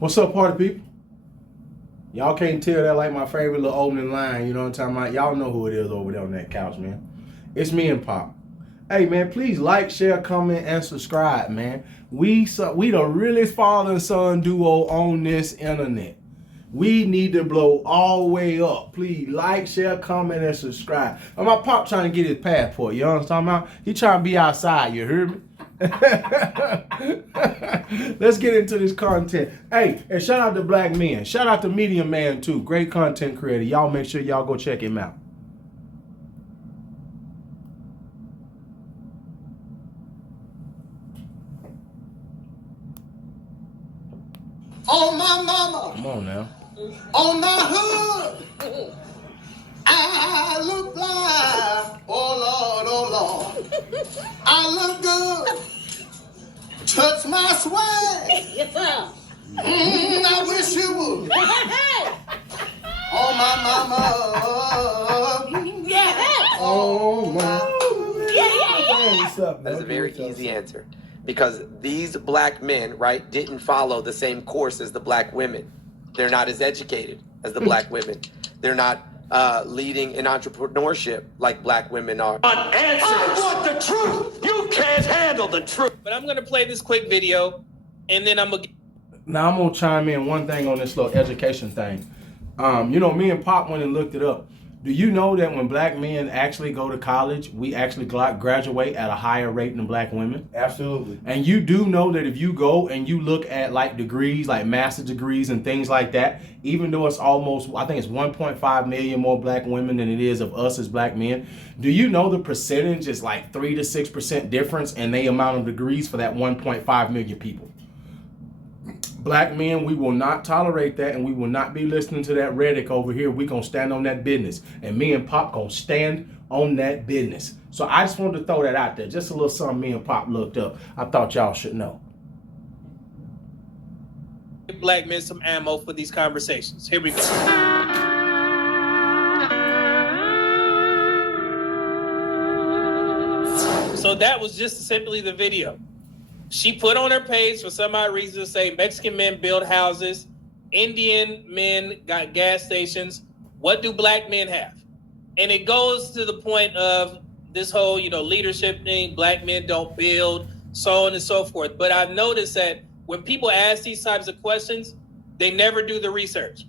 What's up, party people? Y'all can't tell that like my favorite little opening line, you know what I'm talking about? Y'all know who it is over there on that couch, man. It's me and Pop. Hey, man, please like, share, comment, and subscribe, man. We the realest father and son duo on this internet. We need to blow all the way up. Please like, share, comment, and subscribe. And my Pop trying to get his passport, you know what I'm talking about? He trying to be outside, you heard me? Let's get into this content. Hey, and shout out to Black Men. Shout out to Medium Man too. Great content creator. Y'all make sure y'all go check him out. On my mama, Come on now. on my hood, I look fly. Oh Lord, I look good. Touch my swag. Yes, sir. I wish you would. On my mama. Yeah. Oh my. What's up, man? That's a very easy answer. Because these black men, right, didn't follow the same course as the black women. They're not as educated as the black women. They're not leading in entrepreneurship like black women are. I want the truth. You can't handle the truth. But I'm going to play this quick video, and then I'm going to... Now I'm gonna chime in one thing on this little education thing. You know, me and Pop went and looked it up. Do you know that when black men actually go to college, we actually graduate at a higher rate than black women? Absolutely. And you do know that if you go and you look at like degrees, like master degrees and things like that, even though it's almost, I think it's 1.5 million more black women than it is of us as black men, do you know the percentage is like 3 to 6% difference in the amount of degrees for that 1.5 million people? Black men, we will not tolerate that, and we will not be listening to that rhetoric over here. We gonna stand on that business, and me and Pop gonna stand on that business. So I just wanted to throw that out there. Just a little something me and Pop looked up. I thought y'all should know. give black men some ammo for these conversations. Here we go. So that was just simply the video. She put on her page for some odd reason to say Mexican men build houses, Indian men got gas stations. What do black men have? And it goes to the point of this whole, leadership thing, black men don't build, so on and so forth. But I've noticed that when people ask these types of questions, they never do the research.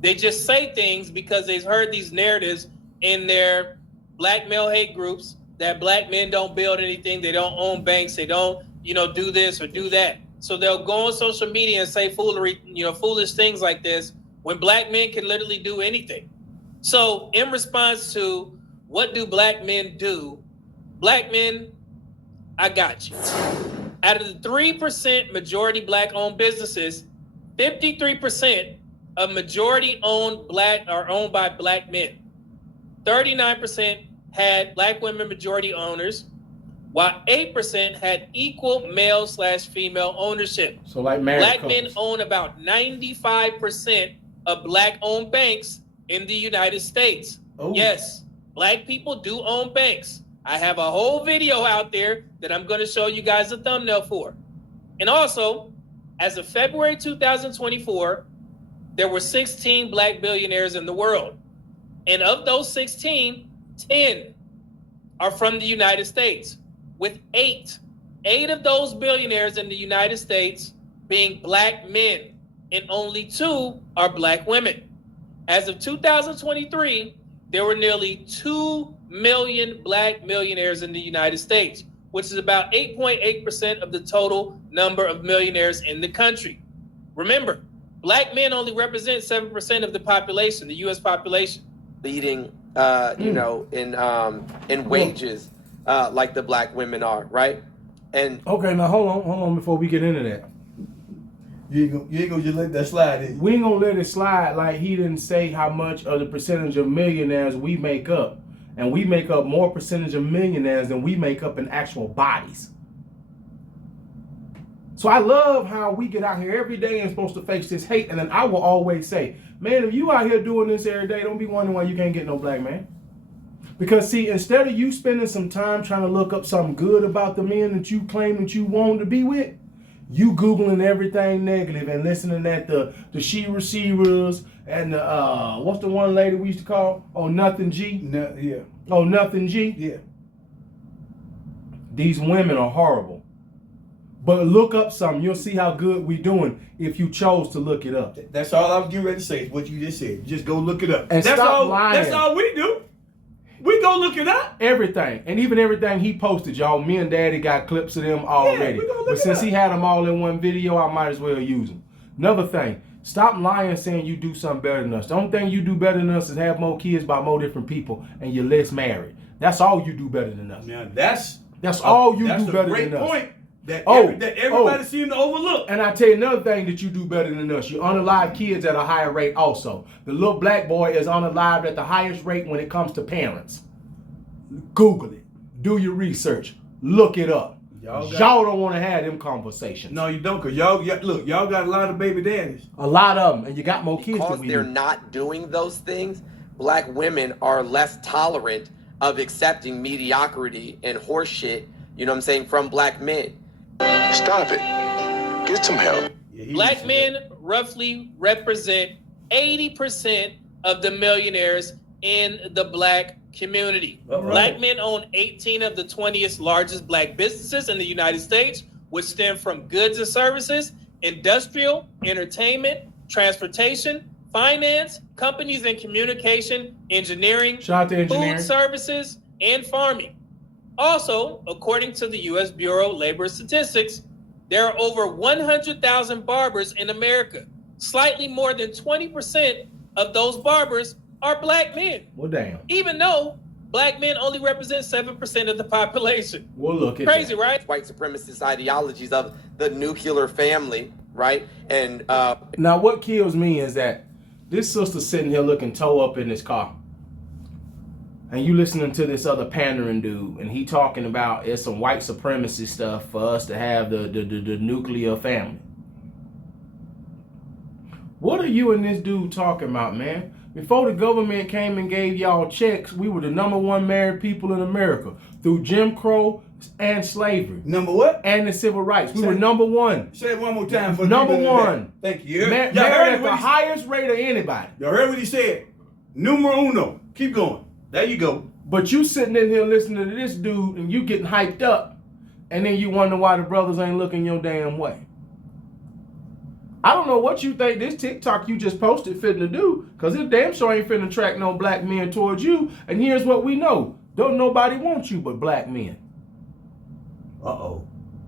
They just say things because they've heard these narratives in their black male hate groups that black men don't build anything, they don't own banks, they don't, do this or do that. So they'll go on social media and say foolish things like this when black men can literally do anything. So in response to what do black men do? Black men, I got you. Out of the 3% majority black-owned businesses, 53% of majority-owned black are owned by black men. 39% had black women majority owners, while 8% had equal male/female ownership. So like black men own about 95% of black-owned banks in the United States. Oh. Yes, black people do own banks. I have a whole video out there that I'm going to show you guys a thumbnail for. And also, as of February 2024, there were 16 black billionaires in the world. And of those 16, 10 are from the United States, with eight of those billionaires in the United States being black men, and only 2 are black women. As of 2023, there were nearly 2 million black millionaires in the United States, which is about 8.8% of the total number of millionaires in the country. Remember, black men only represent 7% of the population, the U.S. population. Leading, in wages like the black women are, right? And okay, now hold on before we get into that. You ain't gonna just let that slide in. We ain't gonna let it slide like he didn't say how much of the percentage of millionaires we make up. And we make up more percentage of millionaires than we make up in actual bodies. So I love how we get out here every day and supposed to face this hate. And then I will always say, man, if you out here doing this every day, don't be wondering why you can't get no black man. Because see, instead of you spending some time trying to look up something good about the men that you claim that you want to be with, You Googling everything negative and listening at the she receivers and the what's the one lady we used to call? Oh, Nothing G. No, yeah, Oh, Nothing G. yeah. These women are horrible. But look up something. You'll see how good we doing if you chose to look it up. That's all I was getting ready to say. What you just said. Just go look it up. And that's stop all. lying. That's all we do. We go look it up. Everything. And even everything he posted, y'all. Me and Daddy got clips of them already. we gonna look But it since up. he had them all in one video, I might as well use them. Another thing. Stop lying saying you do something better than us. The only thing you do better than us is have more kids by more different people and you're less married. That's all you do better than us. Now that's all you that's do a better great than us. point that, Oh, that everybody oh. seems to overlook. And I tell you another thing that you do better than us. You unalive kids at a higher rate also. The little black boy is unalived at the highest rate when it comes to parents. Google it. Do your research. Look it up. Y'all don't want to have them conversations. No, you don't, because y'all got a lot of baby daddies. A lot of them. And you got more kids Because than we they're do. not doing those things, black women are less tolerant of accepting mediocrity and horse shit, you know what I'm saying, from black men. Stop it. Get some help. Yeah, Black men roughly represent 80% of the millionaires in the black community. All right. Black men own 18 of the 20th largest black businesses in the United States, which stem from goods and services, industrial, entertainment, transportation, finance, companies in communication, engineering, Shout out to engineering. food services, and farming. Also, according to the U.S. Bureau of Labor Statistics, there are over 100,000 barbers in America. Slightly more than 20% of those barbers are black men, Well, damn. even though black men only represent 7% of the population. Well, look at Crazy, that. right? White supremacist ideologies of the nuclear family, right? And Now, what kills me is that this sister sitting here looking toe up in his car. And you listening to this other pandering dude, and he talking about it's some white supremacy stuff for us to have the nuclear family. What are you and this dude talking about, man? Before the government came and gave y'all checks, we were the #1 married people in America through Jim Crow and slavery Number what? and the civil rights. We Say- were #1. Say it one more time for Number people in the back. one. Thank you. Married Y'all heard at the what he- highest rate of anybody. Y'all heard what he said? Numero uno. Keep going. There you go. But you sitting in here listening to this dude and you getting hyped up, and then you wonder why the brothers ain't looking your damn way. I don't know what you think this TikTok you just posted fitting to do, because it damn sure ain't finna attract no black men towards you. And here's what we know. Don't nobody want you but black men. Uh-oh.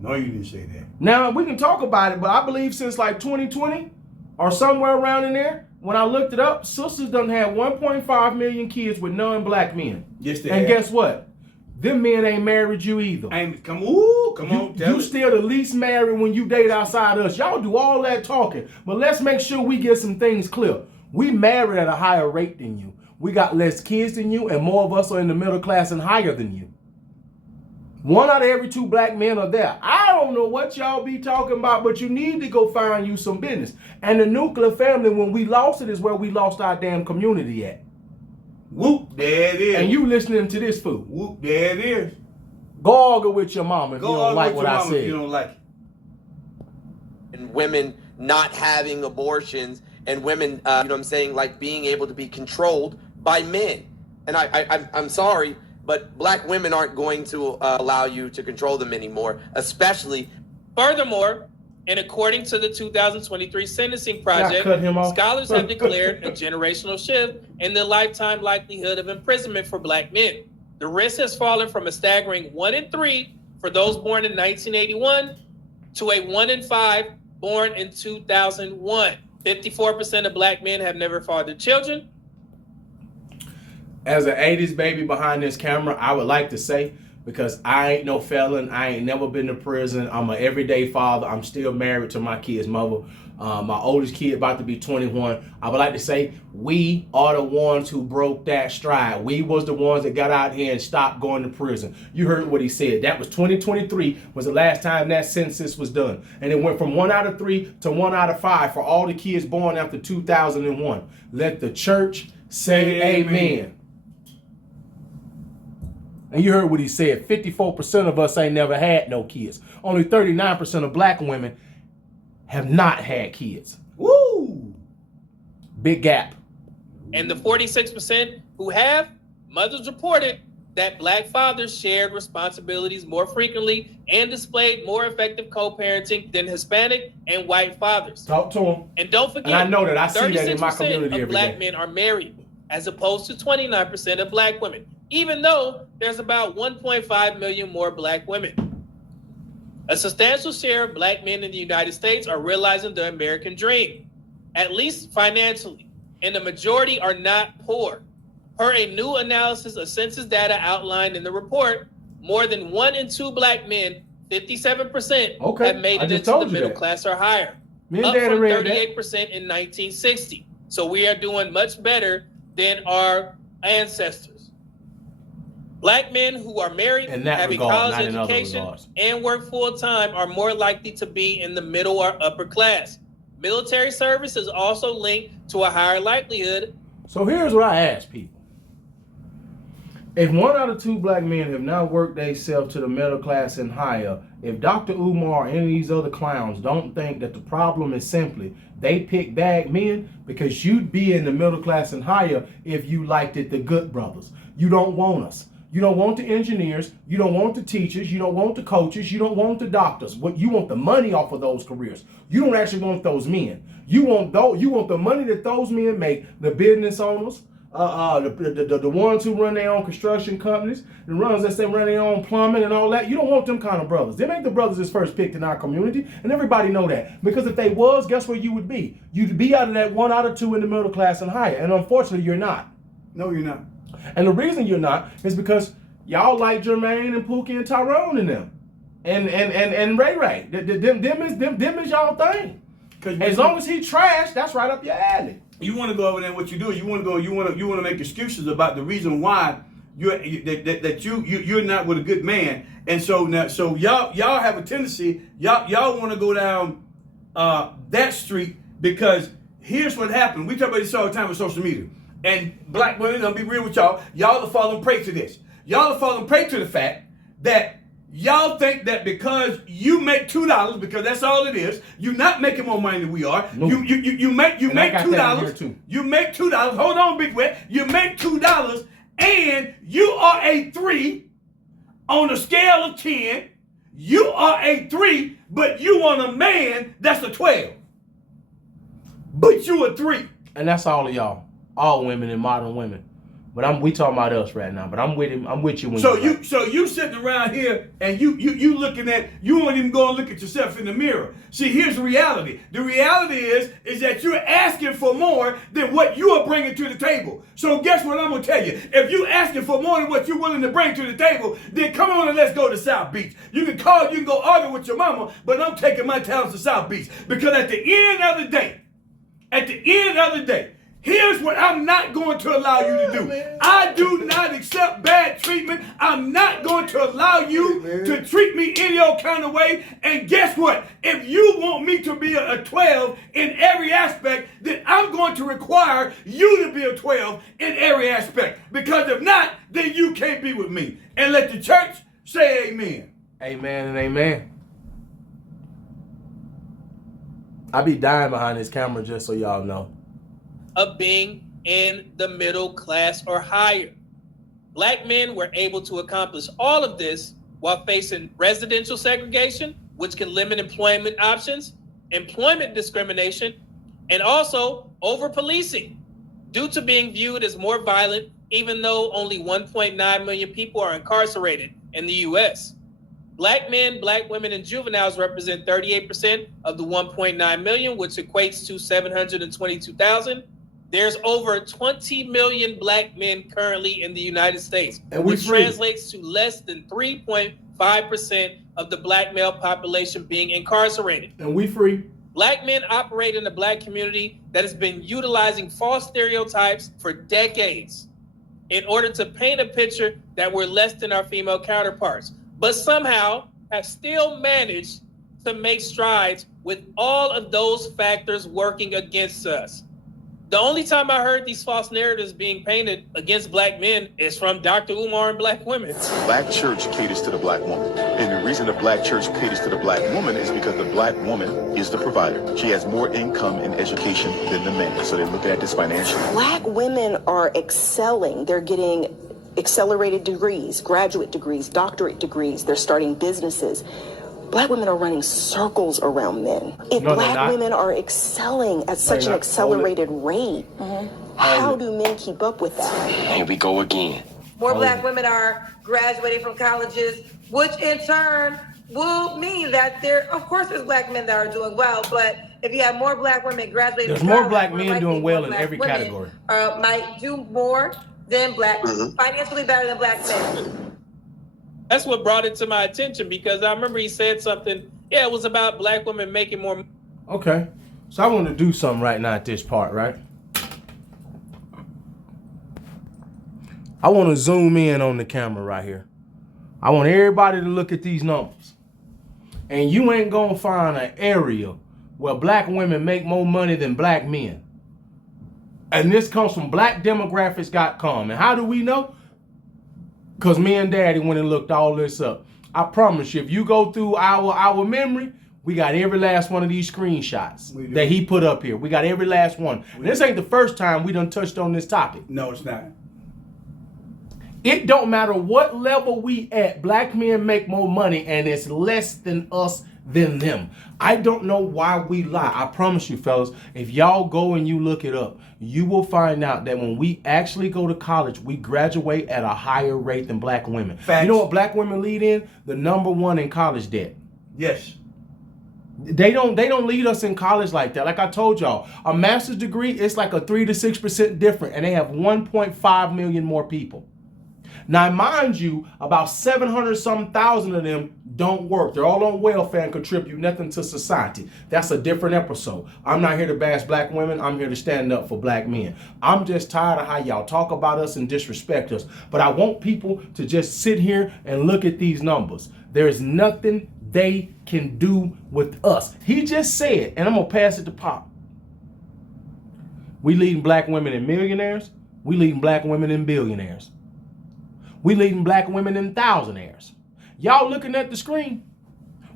No, you didn't say that. Now, we can talk about it, but I believe since like 2020 or somewhere around in there, when I looked it up, sisters done had 1.5 million kids with non-black men. Yes, they And have. guess what? Them men ain't married you either. Come on, tell You it. still the least married when you date outside us. Y'all do all that talking, but let's make sure we get some things clear. We married at a higher rate than you. We got less kids than you, and more of us are in the middle class and higher than you. 1 out of every 2 black men are there. I don't know what y'all be talking about, but you need to go find you some business. And the nuclear family, when we lost it, is where we lost our damn community at. Whoop, there it is. And you listening to this fool. Whoop, there it is. Go argue with your mama if Go you don't argue like with what your I mama if said. you don't like it. and women not having abortions and women, you know what I'm saying, like being able to be controlled by men. And I'm sorry, but black women aren't going to allow you to control them anymore, especially. Furthermore, and according to the 2023 Sentencing Project, cut him off. scholars have declared a generational shift in the lifetime likelihood of imprisonment for black men. The risk has fallen from a staggering 1 in 3 for those born in 1981 to a 1 in 5 born in 2001. 54% of black men have never fathered children. As an 80s baby behind this camera, I would like to say, because I ain't no felon, I ain't never been to prison, I'm an everyday father, I'm still married to my kid's mother. My oldest kid about to be 21. I would like to say we are the ones who broke that stride. We was the ones that got out here and stopped going to prison. You heard what he said. That was 2023 was the last time that census was done. And it went from 1 out of 3 to 1 out of 5 for all the kids born after 2001. Let the church say amen. And you heard what he said. 54% of us ain't never had no kids. Only 39% of black women have not had kids. Woo! Big gap. And the 46% who have, mothers reported that black fathers shared responsibilities more frequently and displayed more effective co-parenting than Hispanic and white fathers. Talk to them. And don't forget, And I know that I see that in my 36% community of every black day. men are married, as opposed to 29% of black women, even though there's about 1.5 million more black women. A substantial share of black men in the United States are realizing the American dream, at least financially, and the majority are not poor. Per a new analysis of census data outlined in the report, more than 1 in 2 black men, 57%, Okay, have made I it just into told the you middle that. class or higher, Me and up Daddy from read that. 38% in 1960. So we are doing much better than our ancestors. Black men who are married, In that have a regard, college not in other education, regards. and work full time are more likely to be in the middle or upper class. Military service is also linked to a higher likelihood. So here's what I ask people. If 1 out of 2 black men have now worked themselves to the middle class and higher, if Dr. Umar or any of these other clowns don't think that the problem is simply they pick bad men, because you'd be in the middle class and higher if you liked it, the good brothers. You don't want us. You don't want the engineers. You don't want the teachers. You don't want the coaches. You don't want the doctors. What you want the money off of those careers. You don't actually want those men. You want the money that those men make. The business owners, the ones who run their own construction companies, the ones that say run their own plumbing and all that. You don't want them kind of brothers. Them ain't the brothers that's first picked in our community, and everybody know that. Because if they was, guess where you would be? You'd be out of that 1 out of 2 in the middle class and higher. And unfortunately, you're not. No, you're not. And the reason you're not is because y'all like Jermaine and Pookie and Tyrone and them, and Ray Ray. Them is y'all thing. As long as he trash, that's right up your alley. You want to go over there. What you do is you want to make excuses about the reason why you're not with a good man. And so now, so y'all have a tendency. Y'all want to go down that street, because here's what happened. We talk about this all the time on social media. And black women, I'll be real with y'all. Y'all are falling prey to this. Y'all are falling prey to the fact that y'all think that because you make $2, because that's all it is, you're not making more money than we are. No. You make $2. $2. You make $2. Hold on, Big Wet. You make $2, and you are a 3 on a scale of 10. You are a 3, but you want a man that's a 12. But you a 3. And that's all of y'all. All women and modern women. But we talking about us right now. But I'm with him. I'm with you when So you're right. you sitting around here and you looking at, you won't even go and look at yourself in the mirror. See, here's the reality. The reality is that you're asking for more than what you are bringing to the table. So guess what I'm gonna tell you? If you asking for more than what you're willing to bring to the table, then come on and let's go to South Beach. You can go argue with your mama, but I'm taking my talents to South Beach, because at the end of the day, here's what I'm not going to allow you to do. I do not accept bad treatment. I'm not going to allow you to treat me any old kind of way. And guess what? If you want me to be a 12 in every aspect, then I'm going to require you to be a 12 in every aspect. Because if not, then you can't be with me. And let the church say amen. Amen and amen. I be dying behind this camera, just so y'all know. Of being in the middle class or higher. Black men were able to accomplish all of this while facing residential segregation, which can limit employment options, employment discrimination, and also over-policing, due to being viewed as more violent, even though only 1.9 million people are incarcerated in the U.S. Black men, black women, and juveniles represent 38% of the 1.9 million, which equates to 722,000. There's over 20 million black men currently in the United States, And we which free. translates to less than 3.5% of the black male population being incarcerated. And we free. Black men operate in a black community that has been utilizing false stereotypes for decades in order to paint a picture that we're less than our female counterparts, but somehow have still managed to make strides with all of those factors working against us. The only time I heard these false narratives being painted against black men is from Dr. Umar and black women. Black church caters to the black woman. And the reason the black church caters to the black woman is because the black woman is the provider. She has more income and education than the men. So they're looking at this financially. Black women are excelling. They're getting accelerated degrees, graduate degrees, doctorate degrees. They're starting businesses. Black women are running circles around men. If No, black women are excelling at such an accelerated rate, how do men keep up with that? Here we go again. More black women are graduating from colleges, which in turn will mean that of course there's black men that are doing well, but if you have more black women graduating There's from more college, black more men likely doing well more in black every women, category. Might do more than black, financially better than black men. That's what brought it to my attention, because I remember he said something. Yeah, it was about black women making more. Okay. So I want to do something right now at this part, right? I want to zoom in on the camera right here. I want everybody to look at these numbers. And you ain't going to find an area where black women make more money than black men. And this comes from blackdemographics.com. And how do we know? Because me and Daddy went and looked all this up. I promise you, if you go through our memory, we got every last one of these screenshots that he put up here. We got every last one. This ain't the first time we done touched on this topic. No, it's not. It don't matter what level we at, black men make more money, and it's less than us than them. I don't know why we lie. I promise you, fellas, if y'all go and you look it up, you will find out that when we actually go to college, we graduate at a higher rate than black women. Facts. You know what black women lead in? The #1 in college debt. Yes. They don't lead us in college like that. Like I told y'all, a master's degree, it's like a 3 to 6% different, and they have 1.5 million more people. Now, mind you, about 700,000 of them don't work. They're all on welfare and contribute nothing to society. That's a different episode. I'm not here to bash black women. I'm here to stand up for black men. I'm just tired of how y'all talk about us and disrespect us. But I want people to just sit here and look at these numbers. There's nothing they can do with us. He just said, and I'm going to pass it to Pop. We leading black women in millionaires. We leading black women in billionaires. We leading black women in thousandaires. Y'all looking at the screen.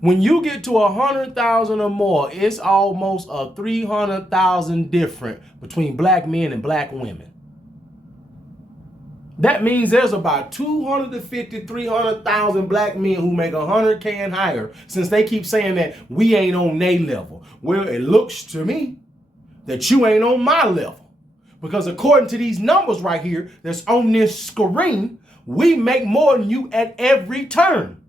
When you get to 100,000 or more, it's almost a 300,000 difference between black men and black women. That means there's about 250, 300,000 black men who make 100K and higher, since they keep saying that we ain't on their level. Well, it looks to me that you ain't on my level. Because according to these numbers right here that's on this screen, we make more than you at every turn.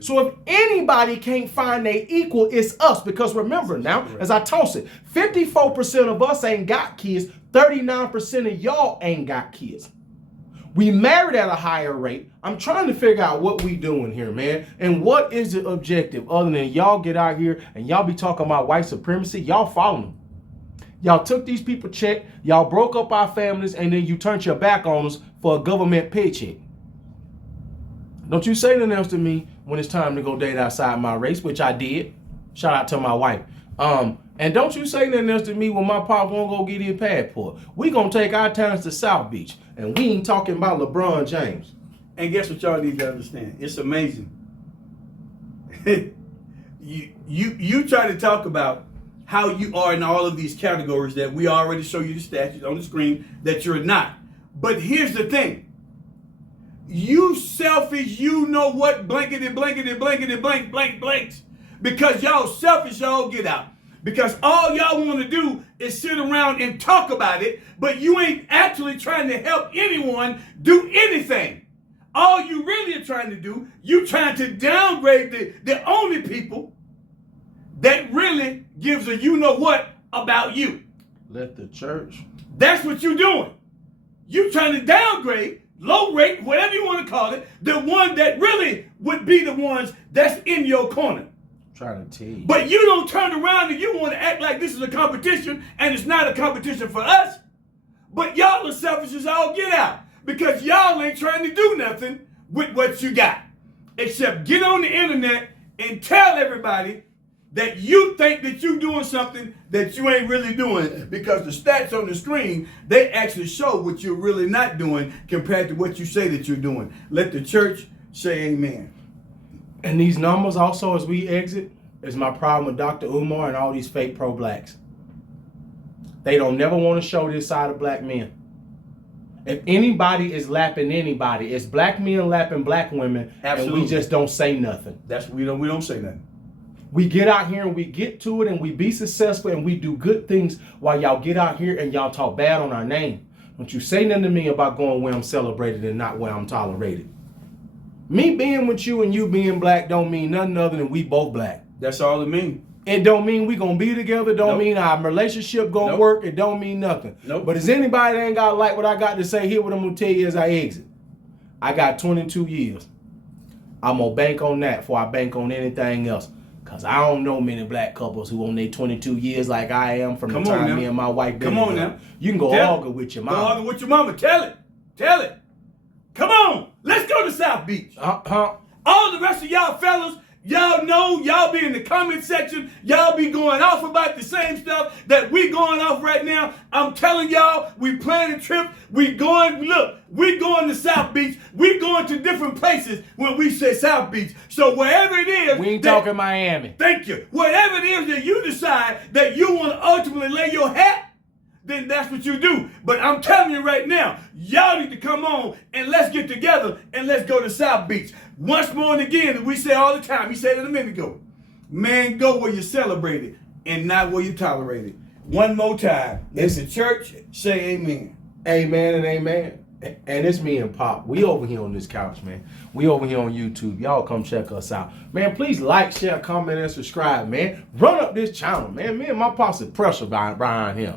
So if anybody can't find their equal, it's us. Because remember now, as I toss it, 54% of us ain't got kids. 39% of y'all ain't got kids. We married at a higher rate. I'm trying to figure out what we doing here, man. And what is the objective other than y'all get out here and y'all be talking about white supremacy? Y'all following them. Y'all took these people check, y'all broke up our families, and then you turned your back on us for a government paycheck. Don't you say nothing else to me when it's time to go date outside my race, which I did. Shout out to my wife. And don't you say nothing else to me when my pop won't go get his passport. We gonna take our talents to South Beach, and we ain't talking about LeBron James. And guess what y'all need to understand? It's amazing. you try to talk about how you are in all of these categories that we already show you the stats on the screen that you're not. But here's the thing. You selfish, you know what, blankety, blankety, blankety, blank, blank, blanks. Because y'all selfish, y'all get out. Because all y'all want to do is sit around and talk about it, but you ain't actually trying to help anyone do anything. All you really are trying to do, you trying to downgrade the only people that really gives a you-know-what about you. Let the church. That's what you're doing. You trying to downgrade, low rate, whatever you want to call it, the one that really would be the ones that's in your corner. Trying to tell you. But you don't turn around and you want to act like this is a competition, and it's not a competition for us. But y'all are selfish as all get out, because y'all ain't trying to do nothing with what you got, except get on the internet and tell everybody that you think that you're doing something that you ain't really doing, because the stats on the screen, they actually show what you're really not doing compared to what you say that you're doing. Let the church say amen. And these numbers also, as we exit, is my problem with Dr. Umar and all these fake pro-blacks. They don't never want to show this side of black men. If anybody is lapping anybody, it's black men lapping black women, Absolutely. and we just don't say nothing. That's we don't say nothing. We get out here and we get to it and we be successful and we do good things while y'all get out here and y'all talk bad on our name. Don't you say nothing to me about going where I'm celebrated and not where I'm tolerated. Me being with you and you being black don't mean nothing other than we both black. That's all it means. It don't mean we gonna be together. Don't Nope. mean our relationship gonna Nope. work. It don't mean nothing. Nope. But as anybody that ain't got like what I got to say here, what I'm gonna tell you as I exit. I got 22 years. I'm gonna bank on that before I bank on anything else. Cause I don't know many black couples who on their 22 years like I am from Come the on time now. me and my wife been Come on together. now. You can go Tell argue with your Go mom. argue with your mama. Tell it. Tell it. Come on. Let's go to South Beach. All the rest of y'all fellas, y'all know, y'all be in the comment section, y'all be going off about the same stuff that we going off right now. I'm telling y'all, we planning a trip. We going to South Beach. We going to different places when we say South Beach. So wherever it is. We ain't talking Miami. Thank you. Whatever it is that you decide that you want to ultimately lay your hat, then that's what you do. But I'm telling you right now, y'all need to come on and let's get together and let's go to South Beach. Once more and again, we say all the time, he said it a minute ago, man, go where you celebrate it and not where you tolerate it. One more time. It's the church. Say amen. Amen and amen. And it's me and Pop. We over here on this couch, man. We over here on YouTube. Y'all come check us out. Man, please like, share, comment, and subscribe, man. Run up this channel, man. Me and my pops are pressure behind him.